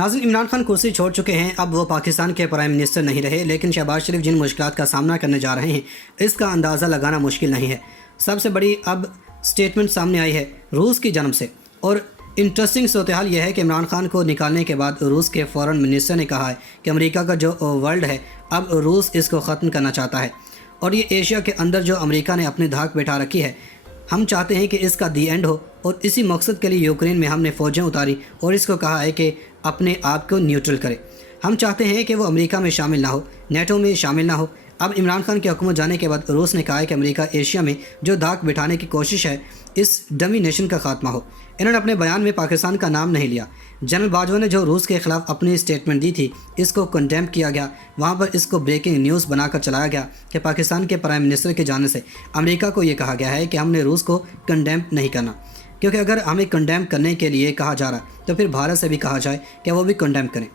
ناظرین، عمران خان کرسی چھوڑ چکے ہیں، اب وہ پاکستان کے پرائم منسٹر نہیں رہے، لیکن شہباز شریف جن مشکلات کا سامنا کرنے جا رہے ہیں اس کا اندازہ لگانا مشکل نہیں ہے۔ سب سے بڑی اب سٹیٹمنٹ سامنے آئی ہے روس کی جانب سے، اور انٹرسٹنگ صورتحال یہ ہے کہ عمران خان کو نکالنے کے بعد روس کے فورن منسٹر نے کہا ہے کہ امریکہ کا جو ورلڈ ہے اب روس اس کو ختم کرنا چاہتا ہے، اور یہ ایشیا کے اندر جو امریکہ نے اپنی دھاک بٹھا رکھی ہے، ہم چاہتے ہیں کہ اس کا دی اینڈ ہو، اور اسی مقصد کے لیے یوکرین میں ہم نے فوجیں اتاری اور اس کو کہا ہے کہ اپنے آپ کو نیوٹرل کرے۔ ہم چاہتے ہیں کہ وہ امریکہ میں شامل نہ ہو، نیٹو میں شامل نہ ہو۔ اب عمران خان کی حکومت جانے کے بعد روس نے کہا ہے کہ امریکہ ایشیا میں جو دھاک بٹھانے کی کوشش ہے اس ڈمی نیشن کا خاتمہ ہو۔ انہوں نے اپنے بیان میں پاکستان کا نام نہیں لیا۔ جنرل باجوہ نے جو روس کے خلاف اپنی سٹیٹمنٹ دی تھی اس کو کنڈیم کیا گیا، وہاں پر اس کو بریکنگ نیوز بنا کر چلایا گیا کہ پاکستان کے پرائم منسٹر کی جانب سے امریکہ کو یہ کہا گیا ہے کہ ہم نے روس کو کنڈیم نہیں کرنا، کیونکہ اگر ہمیں کنڈیم کرنے کے لیے کہا جا رہا ہے تو پھر بھارت سے بھی کہا جائے کہ وہ بھی کنڈیم کریں،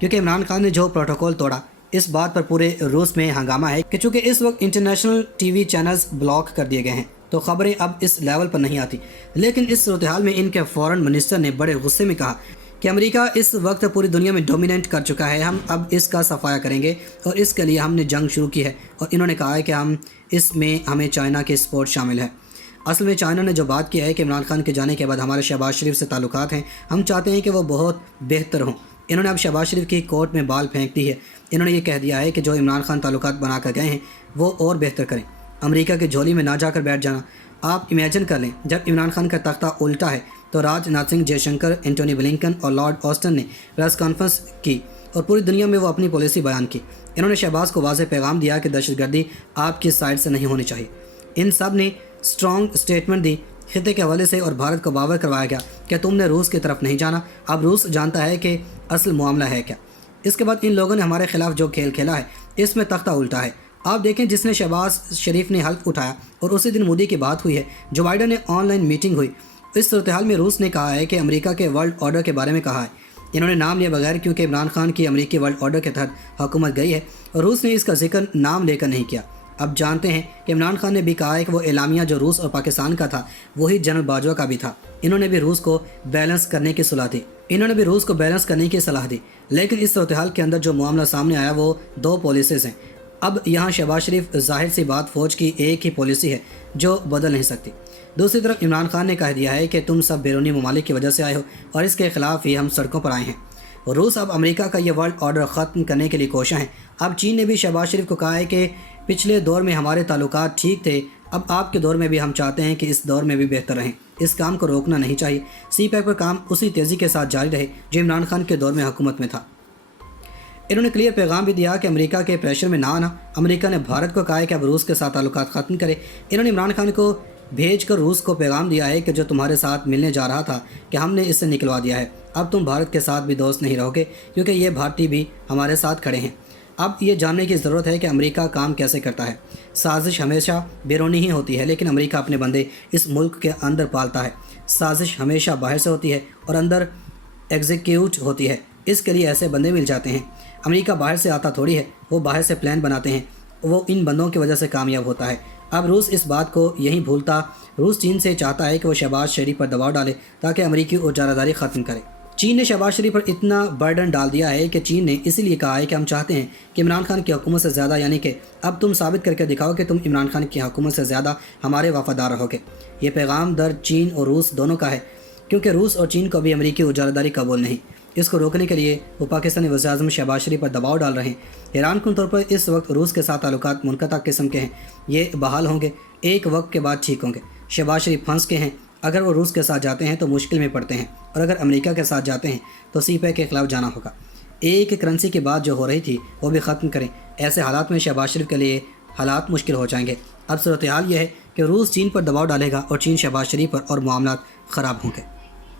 کیونکہ عمران خان نے جو پروٹوکول توڑا اس بات پر پورے روس میں ہنگامہ ہے کہ چونکہ اس وقت international T V channels block کر دیے گئے ہیں تو خبریں اب اس لیول پر نہیں آتی۔ لیکن اس صورتحال میں ان کے فورن منسٹر نے بڑے غصے میں کہا کہ امریکہ اس وقت پوری دنیا میں ڈومیننٹ کر چکا ہے، ہم اب اس کا صفایا کریں گے اور اس کے لیے ہم نے جنگ شروع کی ہے، اور انہوں نے کہا ہے کہ اس میں ہمیں چائنا کی سپورٹ شامل ہے۔ اصل میں چائنا نے جو بات کی ہے کہ عمران خان کے جانے کے بعد ہمارے شہباز شریف سے تعلقات ہیں، ہم چاہتے ہیں کہ وہ بہت بہتر ہوں۔ انہوں نے اب شہباز شریف کی کورٹ میں بال پھینک دی ہے۔ انہوں نے یہ کہہ دیا ہے کہ جو عمران خان تعلقات بنا کر گئے ہیں وہ اور بہتر کریں، امریکہ کی جھولی میں نہ جا کر بیٹھ جانا۔ آپ امیجن کر لیں جب عمران خان کا تختہ الٹا ہے تو راج ناتھ سنگھ، جے شنکر، اینٹونی بلنکن اور لارڈ آسٹن نے پریس کانفرنس کی اور پوری دنیا میں وہ اپنی پالیسی بیان کی۔ انہوں نے شہباز کو واضح پیغام دیا کہ دہشت گردی آپ کی سائڈ سے نہیں ہونی چاہیے۔ ان سب نے اسٹرانگ سٹیٹمنٹ دی خطے کے حوالے سے، اور بھارت کو باور کروایا گیا کہ تم نے روس کی طرف نہیں جانا، اب روس جانتا ہے کہ اصل معاملہ ہے کیا۔ اس کے بعد ان لوگوں نے ہمارے خلاف جو کھیل کھیلا ہے اس میں تختہ الٹا ہے۔ آپ دیکھیں، جس نے شہباز شریف نے حلف اٹھایا اور اسی دن مودی کی بات ہوئی ہے، جو بائیڈن نے آن لائن میٹنگ ہوئی، اس صورتحال میں روس نے کہا ہے کہ امریکہ کے ورلڈ آرڈر کے بارے میں کہا ہے۔ انہوں نے نام لیے بغیر، کیونکہ عمران خان کی امریکی ورلڈ آرڈر کے تحت حکومت گئی ہے اور روس نے اس کا ذکر نام لے کر نہیں کیا۔ اب جانتے ہیں کہ عمران خان نے بھی کہا ہے کہ وہ اعلامیہ جو روس اور پاکستان کا تھا وہی جنرل باجوہ کا بھی تھا۔ انہوں نے بھی روس کو بیلنس کرنے کی صلاح دی، لیکن اس صورتحال کے اندر جو معاملہ سامنے آیا وہ دو پالیسیز ہیں۔ اب یہاں شہباز شریف، ظاہر سی بات فوج کی ایک ہی پالیسی ہے جو بدل نہیں سکتی۔ دوسری طرف عمران خان نے کہہ دیا ہے کہ تم سب بیرونی ممالک کی وجہ سے آئے ہو اور اس کے خلاف ہی ہم سڑکوں پر آئے ہیں۔ روس اب امریکہ کا یہ ورلڈ آرڈر ختم کرنے کے لیے کوشاں ہیں۔ اب چین نے بھی شہباز شریف کو کہا ہے کہ پچھلے دور میں ہمارے تعلقات ٹھیک تھے، اب آپ کے دور میں بھی ہم چاہتے ہیں کہ اس دور میں بھی بہتر رہیں، اس کام کو روکنا نہیں چاہیے۔ سی پیک پر کام اسی تیزی کے ساتھ جاری رہے جو عمران خان کے دور میں حکومت میں تھا۔ انہوں نے کلیئر پیغام بھی دیا کہ امریکہ کے پریشر میں نہ آنا۔ امریکہ نے بھارت کو کہا ہے کہ اب روس کے ساتھ تعلقات ختم کرے۔ انہوں نے عمران خان کو بھیج کر روس کو پیغام دیا ہے کہ جو تمہارے ساتھ ملنے جا رہا تھا کہ ہم نے اس سے نکلوا دیا ہے، اب تم بھارت کے ساتھ بھی دوست نہیں رہو گے، کیونکہ یہ بھارتی بھی ہمارے ساتھ کھڑے ہیں۔ اب یہ جاننے کی ضرورت ہے کہ امریکہ کام کیسے کرتا ہے۔ سازش ہمیشہ بیرونی ہی ہوتی ہے، لیکن امریکہ اپنے بندے اس ملک کے اندر پالتا ہے۔ سازش ہمیشہ باہر سے ہوتی ہے اور اندر ایگزیکیوٹ ہوتی ہے، اس کے لیے ایسے بندے مل جاتے ہیں۔ امریکہ باہر سے آتا تھوڑی ہے، وہ باہر سے پلان بناتے ہیں، وہ ان بندوں کی وجہ سے کامیاب ہوتا ہے۔ اب روس اس بات کو یہی بھولتا، روس چین سے چاہتا ہے کہ وہ شہباز شریف پر دباؤ ڈالے تاکہ امریکی اجارہ داری ختم کرے۔ چین نے شہباز شریف پر اتنا برڈن ڈال دیا ہے کہ چین نے اسی لیے کہا ہے کہ ہم چاہتے ہیں کہ عمران خان کی حکومت سے زیادہ، یعنی کہ اب تم ثابت کر کے دکھاؤ کہ تم عمران خان کی حکومت سے زیادہ ہمارے وفادار رہو گے۔ یہ پیغام در چین اور روس دونوں کا ہے، کیونکہ روس اور چین کو بھی امریکی اجارہ داری قبول نہیں۔ اس کو روکنے کے لیے وہ پاکستانی وزیر اعظم شہباز شریف پر دباؤ ڈال رہے ہیں۔ حیران کن طور پر اس وقت روس کے ساتھ تعلقات منقطع قسم کے ہیں، یہ بحال ہوں گے، ایک وقت کے بعد ٹھیک ہوں گے۔ شہباز شریف پھنس کے ہیں، اگر وہ روس کے ساتھ جاتے ہیں تو مشکل میں پڑتے ہیں، اور اگر امریکہ کے ساتھ جاتے ہیں تو سی پیک کے خلاف جانا ہوگا۔ ایک کرنسی کی بات جو ہو رہی تھی وہ بھی ختم کریں۔ ایسے حالات میں شہباز شریف کے لیے حالات مشکل ہو جائیں گے۔ اب صورتحال یہ ہے کہ روس چین پر دباؤ ڈالے گا اور چین شہباز شریف پر، اور معاملات خراب ہوں گے۔